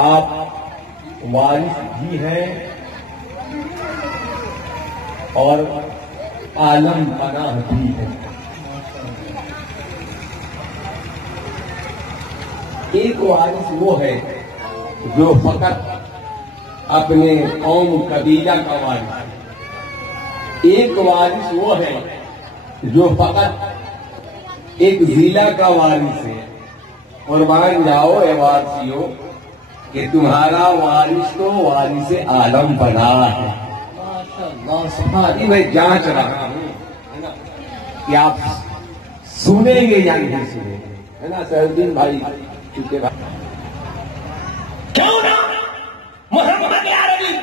آپ وارث بھی ہیں اور عالم پناہ بھی ہیں۔ ایک وارث وہ ہے جو فقط اپنے قوم قبیلہ کا وارث ہے، ایک وارث وہ ہے جو فقط ایک ضلع کا وارث ہے۔ قربان جاؤ اے وارثیوں کہ تمہارا وارث تو وارث عالم بنا ہے۔ میں جانچ رہا ہوں کہ آپ سنیں گے یا نہیں سنیں گے، ہے نا سہرالدین بھائی؟ کیوں نہ محمد عربی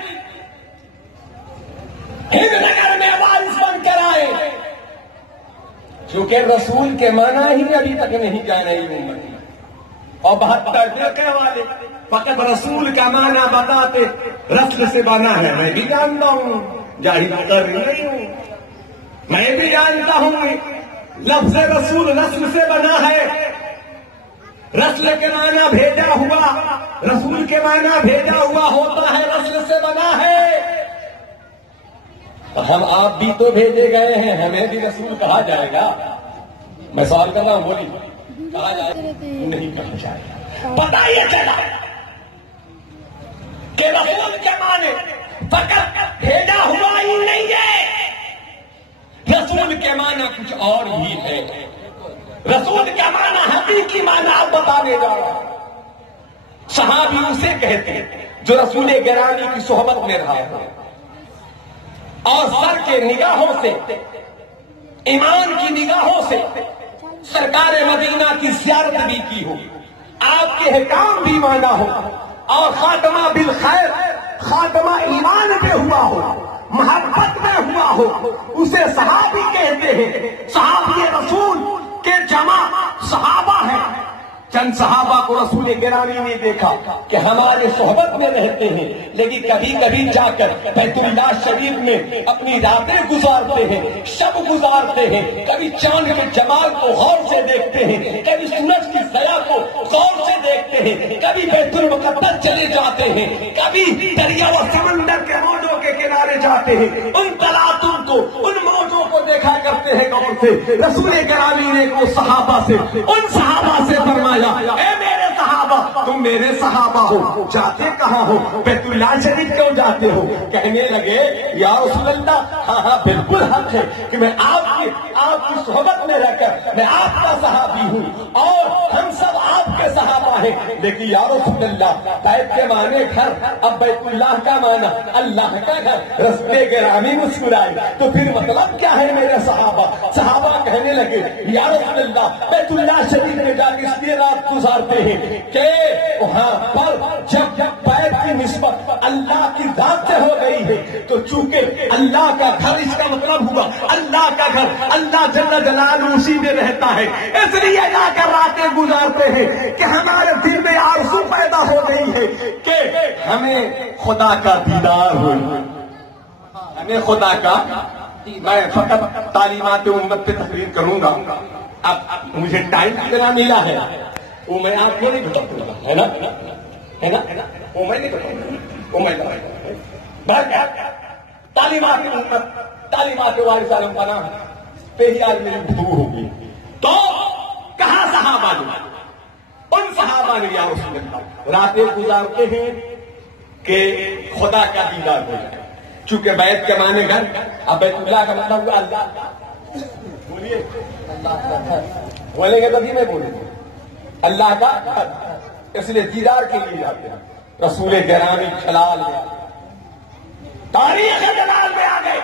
ہند نگر میں وارث بن کر آئے، کیونکہ رسول کے معنی ہی ابھی تک نہیں جانے امت، اور 72 فرقے والے فقط رسول کا معنی بتاتے، رسل سے بنا ہے۔ میں بھی جانتا ہوں، جاہل کر نہیں ہوں، میں بھی جانتا ہوں لفظ رسول رسل سے بنا ہے، رسل کے معنی بھیجا ہوا، رسول کے معنی بھیجا ہوا ہوتا ہے، رسل سے بنا ہے۔ ہم آپ بھی تو بھیجے گئے ہیں، ہمیں بھی رسول کہا جائے گا؟ میں سوال کر رہا ہوں، بولی کہا جائے گا؟ نہیں کہا جائے گا۔ پتہ یہ چلا کہ رسول کے معنی فقط بھیجا ہوا ہی نہیں ہے، رسول کے معنی کچھ اور ہی ہے۔ رسول کے معنی حقیقی معنی آپ بتانے جا رہا ہوں۔ صحابی اسے کہتے ہیں جو رسول گرامی کی صحبت میں رہا ہے اور سر کے نگاہوں سے، ایمان کی نگاہوں سے سرکار مدینہ کی زیارت بھی کی ہو، آپ کے احکام بھی مانا ہو، اور خاتمہ بالخیر، خاتمہ ایمان پہ ہوا ہو، محبت میں ہوا ہو، اسے صحابی کہتے ہیں۔ صحابی رسول کے جمع صحابہ ہیں۔ چند صحابہ کو رسول گرامی نے دیکھا کہ ہمارے صحبت میں رہتے ہیں، لیکن کبھی کبھی جا کر بیت اللہ شریف میں اپنی راتیں گزارتے ہیں، شب گزارتے ہیں، کبھی چاند کے جمال کو غور سے دیکھتے ہیں، کبھی سورج کی ضیاء کو غور سے دیکھتے ہیں، کبھی بیت المقدس چلے جاتے ہیں، کبھی دریا و سمندر کے موجوں کے کنارے جاتے ہیں، ان تلاطم کو، ان موجوں کو دیکھا کرتے ہیں غور سے۔ رسول گرامی نے وہ صحابہ سے، ان صحابہ سے فرمایا، اے میرے صحابہ، تم میرے صحابہ ہو، جاتے کہاں ہو؟ بیت اللہ شریف کیوں جاتے ہو؟ کہنے لگے یا رسول اللہ، ہاں ہاں بالکل حق ہے کہ میں آپ کی صحبت میں رہ کر میں آپ کا صحابی ہوں، اور ہم سب آپ کے صحابہ ہیں، لیکن یا رسول اللہ بیت کے معنی گھر، اب بیت اللہ کا معنی اللہ کا گھر۔ رسول گرامی مسکرائے، تو پھر مطلب کیا ہے میرے صحابہ؟ صحابہ کہنے لگے یا رسول اللہ بیت اللہ شریف میں جا کے اس لیے رات گزارتے ہیں کہ وہاں پر جب بیت کی نسبت اللہ کی ذات سے ہو گئی ہے، تو چونکہ اللہ کا گھر، اس کا مطلب ہوا اللہ کا گھر، اللہ جل جلالہ اسی میں رہتا ہے، اس لیے جا کر راتیں گزارتے ہیں کہ ہمارے دل میں آرزو پیدا ہو گئی ہے کہ ہمیں خدا کا دیدار ہو، ہمیں خدا کا۔ میں فقط تعلیمات امت پہ تقریر کروں گا، اب مجھے ٹائم کتنا ملا ہے وہ میں آپ کو نہیں بتاؤں گا، ہے نا، ہے نا، وہ میں نہیں بتاؤں گا، وہ میں تعلیمات امت، تعلیمات وارث عالم پناہ پہ ہی آج میری گفتگو ہوگی۔ تو کہاں صحابہ نے، ان صحابہ نے یا رسول اللہ راتیں گزارتے ہیں کہ خدا کا دیدار ہو جائے، چونکہ بیت کے معنی گھر، اب بیت اللہ کا مطلب ہوا اللہ، بولیے بولیں گے تبھی میں بولوں گا، اللہ کا گھر، اس لیے دیدار کے لیے جاتے ہیں۔ رسول گرامی جلال میں، تاریخ جلال میں آ گئے،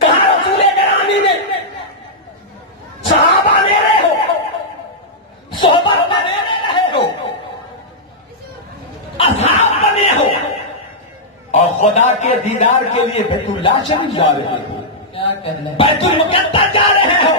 کہاں رسول گرامی نے صحابہ لے رہے ہو، صحبت میں لے رہے ہو، اصحاب بنے ہو، اور خدا کے دیدار کے لیے بیت اللہ شریف جا رہے ہو، بیت المقدس جا رہے ہو،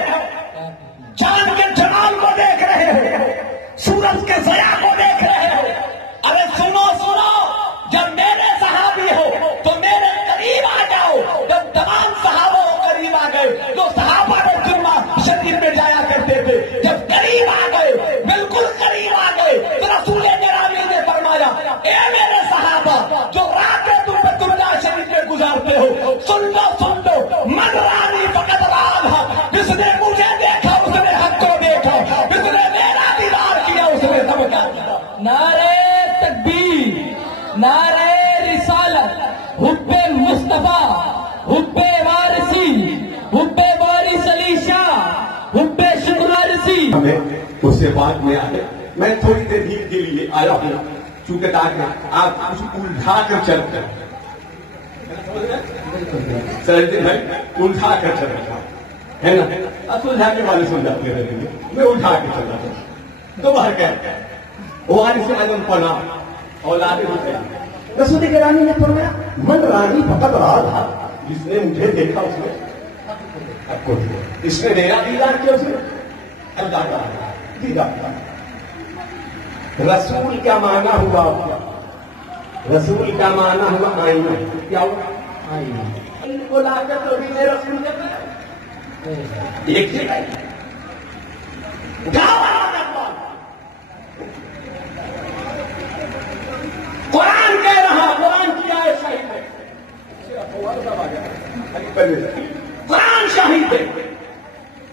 ہمیں اس سے بعد میں آئے. میں تھوڑی دیر ہی کے لیے آیا ہوں چونکہ تاکہ آپ کچھ الجھا کر چلتے چلتے ہیں الجھا کر چلتا ہے نا. اب سلجھانے والے سلجھاتے رہیں گے, میں الجھا کے چل رہا ہوں. تو باہر کہتے ہیں وارث اعظم پناہ اولاد حسین. رسول گرامی نے فرمایا من رانی فقط رہا تھا, جس نے مجھے دیکھا اس نے اب کو اس نے میرا دیدار کیا, اس نے اللہ کا دیدار کیا. رسول کا معنی ہوا کیا؟ رسول کا معنی ہوا آئینہ. کیا ہوا؟ آئینہ. ان کو لا کر تو بھی رسول نے ایک جگہ قرآن کہہ رہا, قرآن کی آیت شاہد ہے, قرآن شاہد ہے.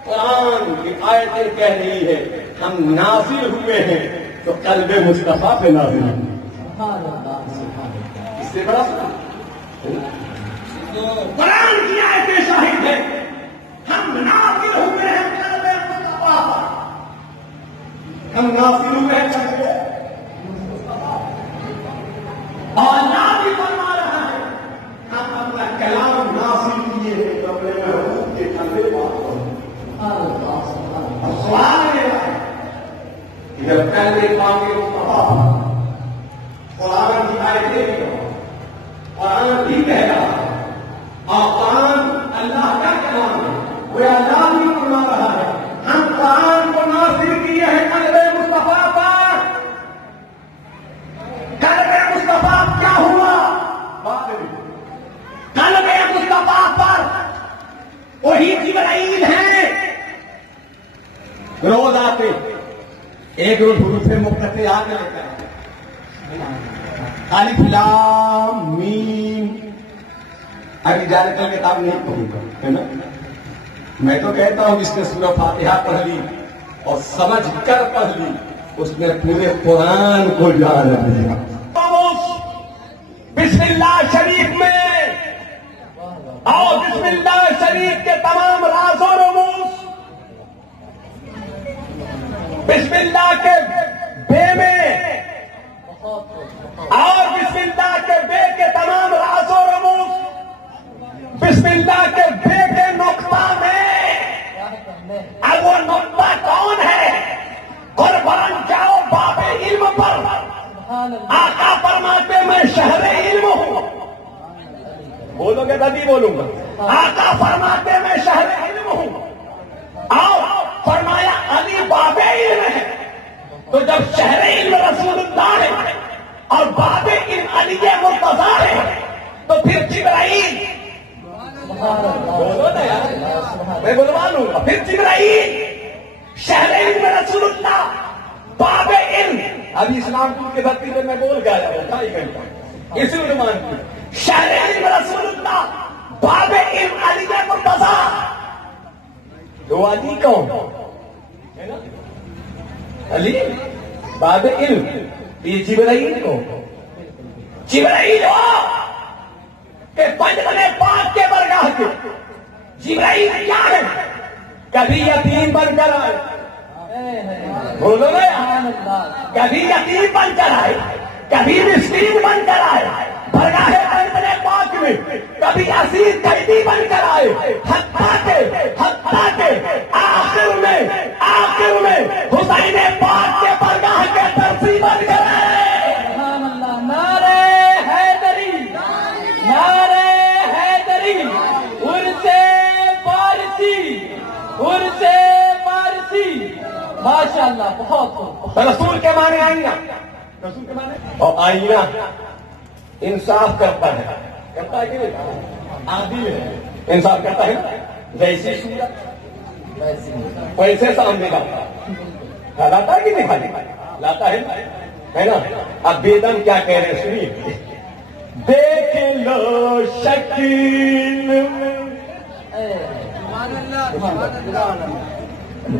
قرآن کی آیتیں کہہ رہی ہے ہم نازل ہوئے ہیں تو قلب مصطفیٰ پہ نازل ہوئے. اس سے بڑا قرآن کی آیتیں شاہد ہے ہم نازل ہوئے ہیں قلب مصطفیٰ, ہم نازل ہوئے ہیں قلب مصطفیٰ. اور نازل فرما رہا ہے ہم اپنا کلام نازل کیے ہیں قبل محبوب کے قلب پاک. اب سوال ہے جب پہلے مانگے مصطفیٰ قرآن کی آیتیں قرآن بھی کہہ رہا ہے اور قرآن اللہ کا کلام ہے, وہ اللہ بھی فرما رہا ہے ہم قرآن کو نازل کیے ہیں قلب مصطفیٰ پر. قلب مصطفیٰ کیا ہوا؟ قلب مصطفیٰ پر وہی جبرائیل ہیں روز آتے, ایک روز حروف مقطعات لیتا ہے الف لام میم. ابھی زیادہ تر کتاب نہیں پڑھی ہے نا, میں تو کہتا ہوں جس نے سورہ فاتحہ پڑھ لی اور سمجھ کر پڑھ لی اس نے پورے قرآن کو جان لیا. بسم اللہ شریف میں اور بسم اللہ شریف کے تمام راز و رموز, بسم اللہ کے بے میں اور بسم اللہ کے بے کے تمام راز و رموز, بسم اللہ کے بے کے نقطہ میں. اب وہ نقطہ کون ہے؟ قربان جاؤ باب علم پر. آقا فرماتے میں شہر علم ہوں. بولو گے تبھی بولوں گا. آقا فرماتے میں شہر علم ہوں اور فرمایا علی باب علم ہے. تو جب شہر علم رسول اللہ ہے اور باب علم علی مرتضیٰ ہے تو پھر جبرائیل, بولو نا یار, میں بلوا لوں گا. پھر جبرائیل شہر علم رسول اللہ, باب علم. ابھی اسلام پور کے دھرتی پہ میں بول گیا ہوں 2.5 گھنٹہ اسی عنوان کی. شہر علم رسول اللہ, باب علم علی مرتضیٰ. تو علی کون ہے نا؟ علی باب علم. یہ جبرائیل کو جبرائیل ہو کہ بندگان پاک کے برگاہ کے. جبرائیل کیا ہے؟ کبھی یتیم بن کر آئے, بولو نا, کبھی یتیم بن کر آئے, کبھی مسکین بن کر آئے برگاہ بندگان پاک میں, کبھی اسیر قیدی بن کر آئے, حتیٰ کہ آخر میں حسین پاک کے برگاہ کے ترسی بن کر آئے. نعرے حیدری, نعرے حیدری, عرصے فارسی, عرصے فارسی. ماشاءاللہ, بہت رسول کے معنی آئینہ, رسول کے معنی اور آئینہ انصاف کرتا ہے کہ نہیں؟ عادل ہے, انصاف کرتا ہے. جیسی صورت ویسے سامنے لاتا ہے کہ نہیں لاتا ہے نا. اب بیدم کیا کہہ رہے ہیں سنیے. دیکھ لو شکل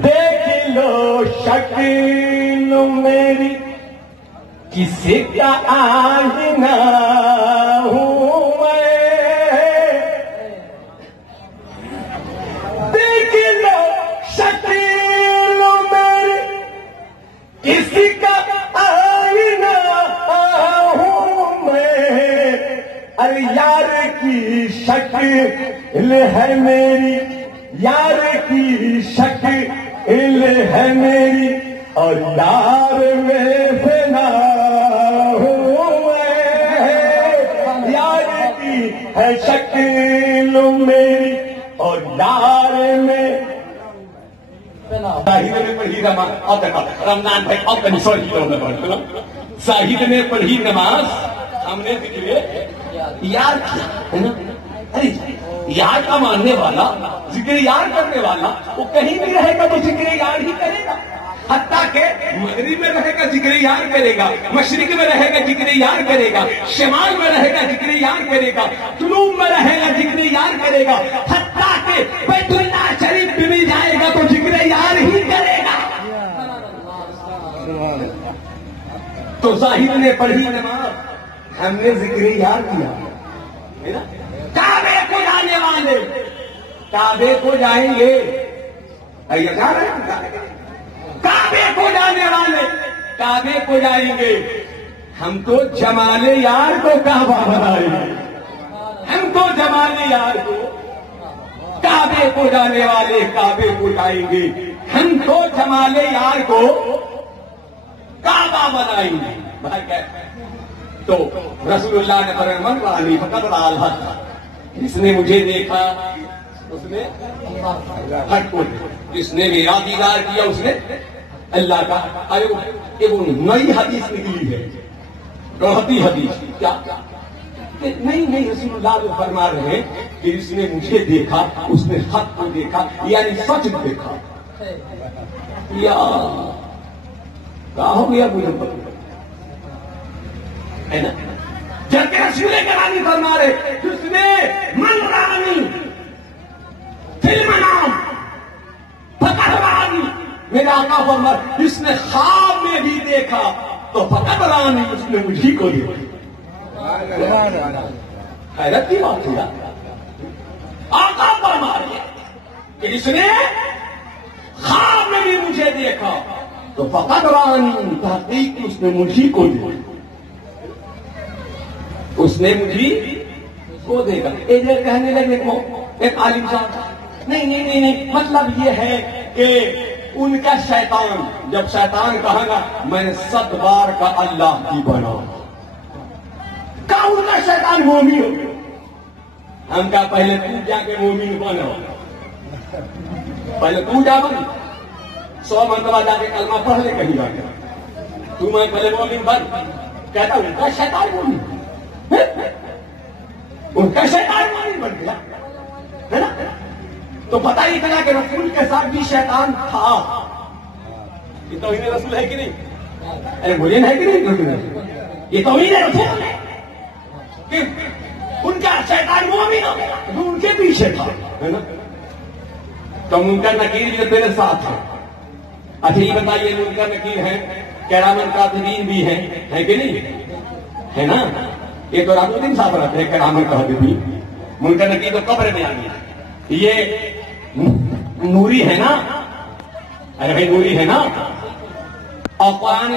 دیکھ لو شکل میری کسی کا آئینہ ہوں میں. دیکھ لو شکل میری شکل ہے میری، یار کی شکل ہے میری، اور یار میں فنا ہوں میں، یار کی ہے شکل میری اور یار میں ساحد نے پڑھی نماز. اور دیکھو رمضان بھائی اور کنی سوری کرو میں پڑھتا ہوں. ساحد نے پڑھی نماز، ہم نے ذکر یار کیا ہے نا. ارے یار کا ماننے والا، ذکر یار کرنے والا، وہ کہیں بھی رہے گا تو ذکر یار ہی کرے گا. حتیٰ کہ مغرب میں رہے گا ذکر یار کرے گا، مشرق میں رہے گا ذکر یار کرے گا، شمال میں رہے گا ذکر یار کرے گا، جنوب میں رہے گا ذکر یار کرے گا، حتیٰ کہ بیت اللہ شریف بھی جائے گا تو ذکر یار ہی کرے گا. تو زاہد نے پڑھی نماز، ہم نے ذکر یار کیا. کعبے کو جانے والے کعبے کو جائیں گے، جا رہے ہیں کعبے کو جانے والے کعبے کو جائیں گے. ہم تو جمال یار کو کعبہ بنائیں گے، ہم تو جمال یار کو. کعبے کو جانے والے کعبے کو جائیں گے، ہم تو جمال یار کو کعبہ بنائیں گے. تو رسول اللہ نے فرمایا من رانی فقط رآ، جس نے مجھے دیکھا اس نے ہٹ کو، جس نے میرا دیدار کیا اس نے اللہ کا. ارے وہ نئی حدیث نکلی ہے، روحتی حدیث. کیا نہیں رسول اللہ جو فرما رہے ہیں کہ جس نے مجھے دیکھا اس نے حق کو دیکھا، یعنی سچ دیکھا. یا کہا ہو گیا مجھے ہے نا. جبکہ رسول کرانی فرما رہے جس نے من رانی فلم نام فقط رانی، میرا آقا فرما جس نے خواب میں بھی دیکھا تو فقط رانی، اس نے مجھے کو دیکھا. حیرت کی بات ہے. آقا فرما رہے کہ جس نے خواب میں بھی مجھے دیکھا تو فقط رانی، تحقیق اس نے مجھے کو دیکھا، اس نے مجھے کو دیکھا. ادھر کہنے لگے کو ایک عالم صاحب، نہیں مطلب یہ ہے کہ ان کا شیطان، جب شیطان کہا گا میں 100 بار کا اللہ کی بنا، کہا ان کا شیطان مومن ہو. ہم کہا پہلے تو جا کے مومن بنا، پہلے تو جا بن 100 مرتبہ جا کے کلمہ پڑھ لے کہیں جا کے، تو میں پہلے مومن بن. کہتا ان کا شیطان مومن، ان کا شیطان مومن بن گیا ہے نا. تو پتہ ہی چلا کہ رسول کے ساتھ بھی شیطان تھا. یہ توہین رسول ہے کہ نہیں؟ ارے بولے ہے کہ نہیں؟ یہ توہین رسول ہے کہ ان کا شیطان مومن ہو گیا، جو ان کے پیچھے تھا ہے نا. تو منکر نکیر جو تیرے ساتھ ہے. اچھا یہ بتائیے منکر نکیر ہے، کرامن کاتبین بھی ہے کہ نہیں؟ ہے نا. یہ تو رات و دن ساتھ رہتے ہیں کرامن کاتبین. منکر نکیر تو قبر میں آ گیا. یہ نوری ہے نا، ارے بھائی نوری ہے نا. اور قرآن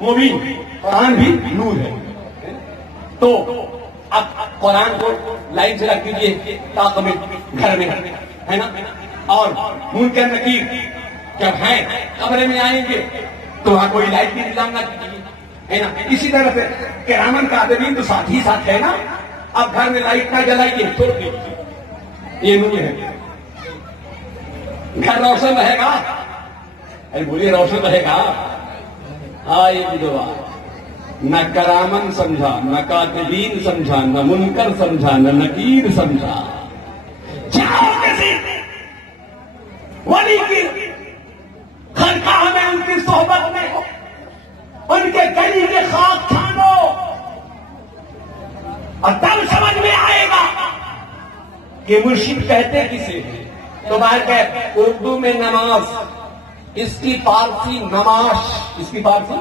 مبین، قرآن بھی نور ہے. تو اب قرآن کو لائن سے رکھ دیجیے تاکہ میں گھر میں ہے نا. اور منکر نکیر جب ہیں قبر میں آئیں گے تو وہاں کوئی لائٹ بھی انتظام نہ کیجیے ہے نا. اسی طرح سے کرامن کاتبین تو ساتھ ہی ساتھ ہے نا. اب گھر میں لائٹ نہ جلائیے، چھوڑ دیجیے، یہ نور ہے. گھر روشن رہے گا، ارے بولیے روشن رہے گا. ہاں یہ دعا نہ کرامن سمجھا، نہ کاتبین سمجھا، نہ منکر سمجھا، نہ نکیر سمجھا. جاؤ کسی ولی کی خانقاہ میں، ان کی صحبت میں ہو، ان کے گلی کے خاک کھانو، اور تب سمجھ میں آئے گا کہ مرشد کہتے کسے. تو بات ہے اردو میں نماز، اس کی فارسی نماش، اس کی فارسی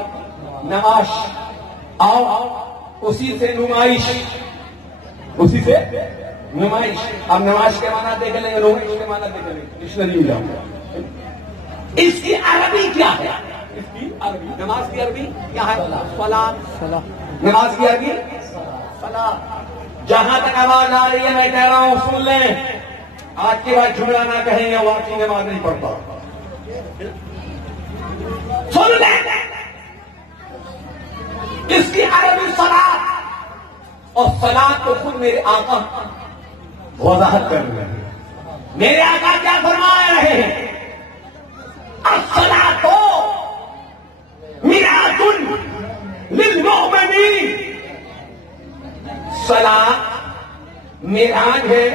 نماش، آؤ اسی سے نمائش، اسی سے نمائش. اب نماز کے معنی دیکھ لیں گے، نمائش کے معنی دیکھ لیں گے، ڈکشنری میں جاؤں گا. اس کی عربی کیا ہے؟ اس کی عربی، نماز کی عربی کیا ہے؟ صلاۃ. نماز کی عربی صلاۃ. جہاں تک آواز آ رہی ہے میں کہہ رہا ہوں سن لیں، آج کے بعد جملہ نہ کہیں گے واقعی نماز نہیں پڑھتا، سن لیں اس کی عربی صلاۃ، اور صلاۃ کو خود میرے آقا وضاحت کر رہے ہیں۔ میرے آقا کیا فرما رہے ہیں؟ الصلاۃ میراث للمؤمنین، صلاۃ میراث ہے،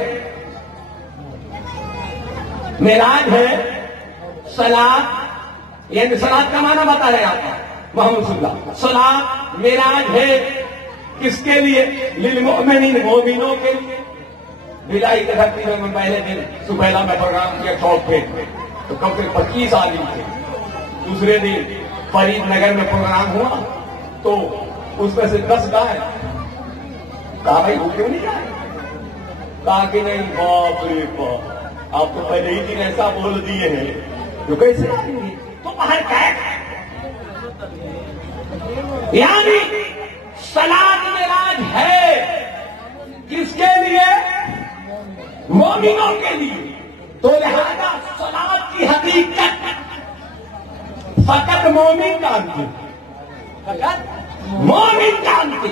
میراث ہے، صلاۃ یعنی صلاۃ کا معنی بتا رہے ہیں آپ محمد صلی اللہ، صلاۃ میراث ہے کس کے لیے؟ للمؤمنین، مومنوں کے لیے۔ بلائی کے دھرتی میں پہلے دن سبیلا میں پروگرام کیا چوک پہ، تو کم سے 25 آدمی تھے۔ دوسرے دن فرید نگر میں پروگرام ہوا تو اس میں سے 10 گائے، کہا بھائی وہ کیوں نہیں گائے؟ کہا کہ نہیں، باپ رے باپ، آپ تو پہلے ہی دن ایسا بول دیے ہیں جو کیسے آئیں گے؟ تو باہر گئے۔ یعنی صلاۃ میراث ہے کس کے لیے؟ مومنوں کے لیے۔ تو لہذا صلاۃ کی حقیقت فقط مومن جانتے، فقط مومن جانتے۔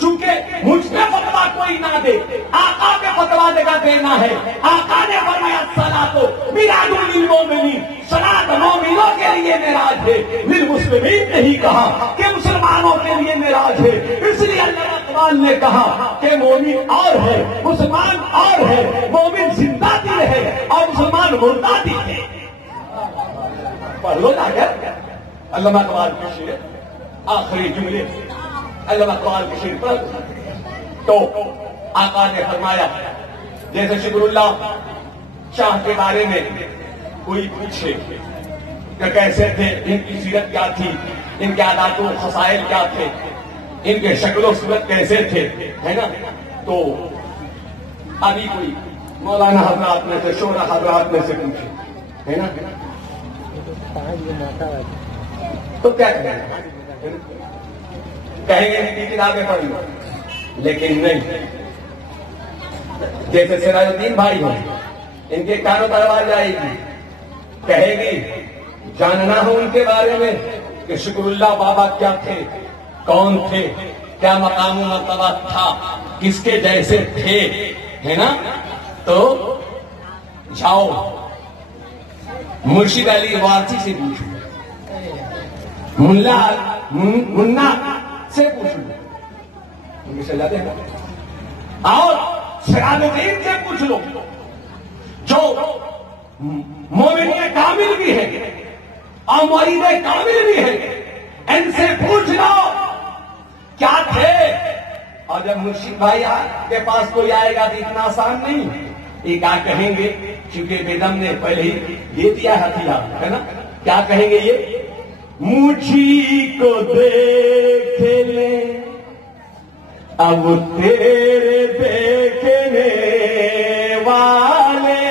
چونکہ مجھ پہ فتوا کوئی نہ دے، آقا پہ فتوا دینا ہے۔ آقا نے فرمایا صلاۃ میراث للمؤمنین، صلاۃ مومنوں کے لیے میراث ہے، للمسلمین نہیں کہا کہ مسلمانوں کے لیے میراث ہے۔ اس لیے اللہ اقبال نے کہا کہ مومن اور ہے، مسلمان اور ہے، مومن زندہ دل ہے اور مسلمان مردہ دل ہے۔ پڑھ لو نا کیا علامہ اقبال کے شعر، آخری جملے علامہ اقبال کے شعر پر۔ تو آقا نے فرمایا جیسے شکر اللہ شاہ کے بارے میں کوئی پوچھے کہ کیسے تھے، ان کی سیرت کیا تھی، ان کے عادات و خصائل کیا تھے، ان کے شکل و صورت کیسے تھے، ہے نا؟ تو ابھی کوئی مولانا حضرات میں سے، شورا حضرات میں سے پوچھے، ہے نا، تو کیا کہیں گے ان کی کتابیں پڑھ لو، لیکن نہیں۔ جیسے سراج الدین بھائی ہو، ان کے کانوں پر آواز آئے گی، کہے گی جاننا ہو ان کے بارے میں کہ شکر اللہ بابا کیا تھے، کون تھے، کیا مقام و مرتبہ تھا، کس کے جیسے تھے، ہے نا؟ تو جاؤ مرشد علی وارثی سے پوچھو، منا سے پوچھ لو، اور سراج الدین سے پوچھ لو جو مومن کامل بھی ہے اور مرید کامل بھی ہے، ان سے پوچھ لو کیا تھے۔ اور جب مرشد بھائی کے پاس کوئی آئے گا تو اتنا آسان نہیں، یہ کیا کہیں گے؟ چونکہ بیدم نے پہلے ہی دے دیا ہتھیار، ہے نا؟ کیا کہیں گے یہ؟ مجھی کو دیکھ لے اب تیرے دیکھنے والے،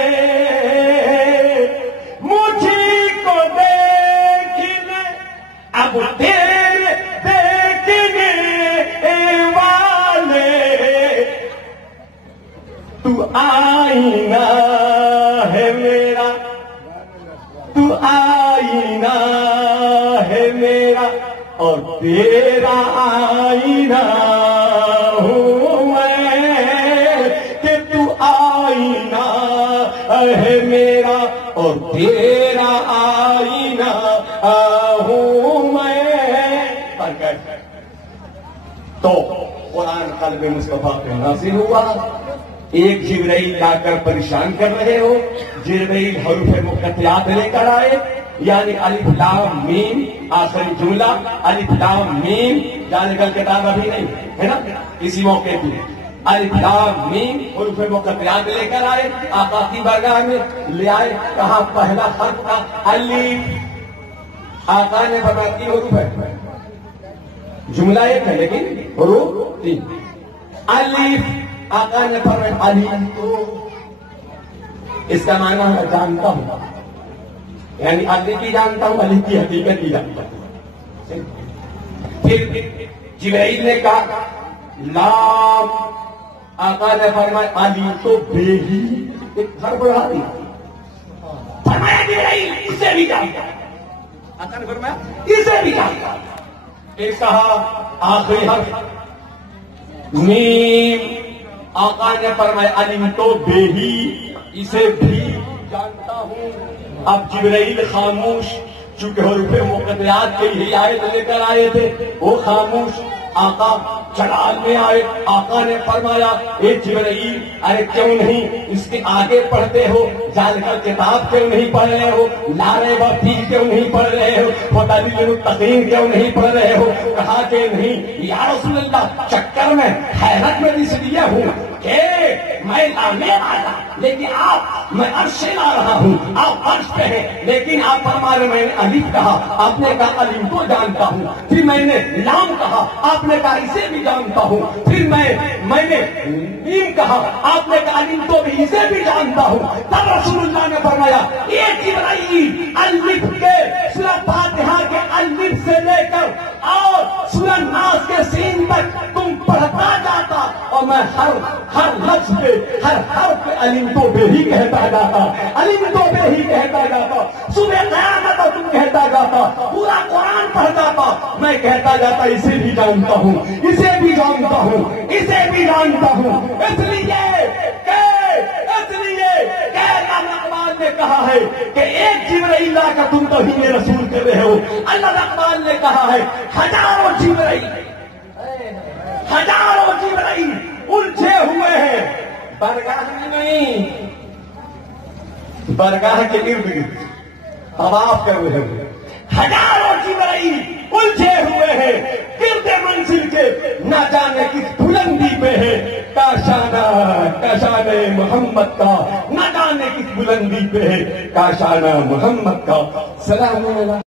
مجھی کو دیکھ لے اب تیرے دیکھنے والے، تو آئینہ ہے میرا، تو آئینہ ہے میرا اور تیرا آئینہ ہوں میں، کہ تو آئینہ ہے میرا اور تیرا آئینہ ہوں میں۔ تو قرآن قلب مصطفیٰ پہ نازل ہوا، ایک جبرائیل لا کر پریشان کر رہے ہو، جبرائیل حروف مقطعات لے کر آئے، یعنی الف لام میم، آخری جملہ الف لام میم، جانے کل کتاب ابھی نہیں ہے نا، اسی موقع پہ الف لام میم حروف مقطعات لے کر آئے، آقا کی بارگاہ میں لے آئے، کہاں پہلا حرف تھا الف، آقا نے فرمایا 3 حروف ہے، جملہ ایک ہے لیکن حروف 3، الف، آقا نے فرمایا الف، اس کا معنی میں جانتا ہوں، یعنی الف بھی جانتا ہوں، الف کی حقیقت بھی جانتا ہوں۔ پھر جبرائیل نے کہا لام، آقا نے فرمایا علی تو بے ہی ایک گھر بڑھا دیا. فرمایا جبرائیل اسے بھی جانتا. آقا نے فرمایا اسے بھی جانتا. ایک کہا آخری حرف میم. آقا نے فرمایا علی تو بے ہی اسے بھی جانتا ہوں. اب جبرائیل خاموش، چونکہ حروف مقطعات کے ہی آیت لے کر آئے تھے، وہ خاموش. آقا جلال میں آئے. آقا نے فرمایا اے جبرائیل، ارے کیوں نہیں اس کے آگے پڑھتے ہو؟ جال کر کتاب کیوں نہیں پڑھ رہے ہو؟ لارے وفی کیوں نہیں پڑھ رہے ہو؟ مدارج المتقین کیوں نہیں پڑھ رہے ہو؟ کہا کہ نہیں یا رسول اللہ، چکر میں حیرت میں اس لیے ہوں کہ میں لانے والا، لیکن آپ میں عرش سے لا رہا ہوں، آپ عرش پہ ہیں، لیکن آپ فرما رہے میں نے الف کہا، آپ نے کہا الف کو جانتا ہوں. پھر میں نے لام کہا، آپ نے کہا اسے بھی جانتا ہوں. پھر میں نے میم کہا، آپ نے کہا الف تو بھی اسے بھی جانتا ہوں. تب رسول اللہ نے فرمایا یہ جبرائیل الف کے سورہ فاتحہ کے الف سے لے کر اور سورہ ناس کے سین تک تم پڑھتا جاتا اور میں ہر لفظ پہ ہر حرف پہ علم تو بے ہی کہتا جاتا، علم تو بے ہی کہتا جاتا. صبح قیامت تم کہتا جاتا، پورا قرآن پڑھتا تھا، میں کہتا جاتا اسے بھی جانتا ہوں، اسے بھی جانتا ہوں، اسے بھی جانتا ہوں. اس لیے اللہ اقبال نے کہا ہے کہ ایک جبرائیل لا کر تم توہین رسول کر رہے ہو. اللہ اقبال نے کہا ہے ہزاروں جبرائیل الجھے ہوئے ہیں برگاہ میں نہیں، برگاہ کے ارد گرد طواف کر رہے ہو. ہزاروں جبرائیل الجھے ہوئے ہیں گرد منزل کے، نہ جانے کس بلندی پہ ہے کاشانہ محمد کا، نہ جانے کس بلندی پہ ہے کاشانہ محمد کا. سلام علیکم.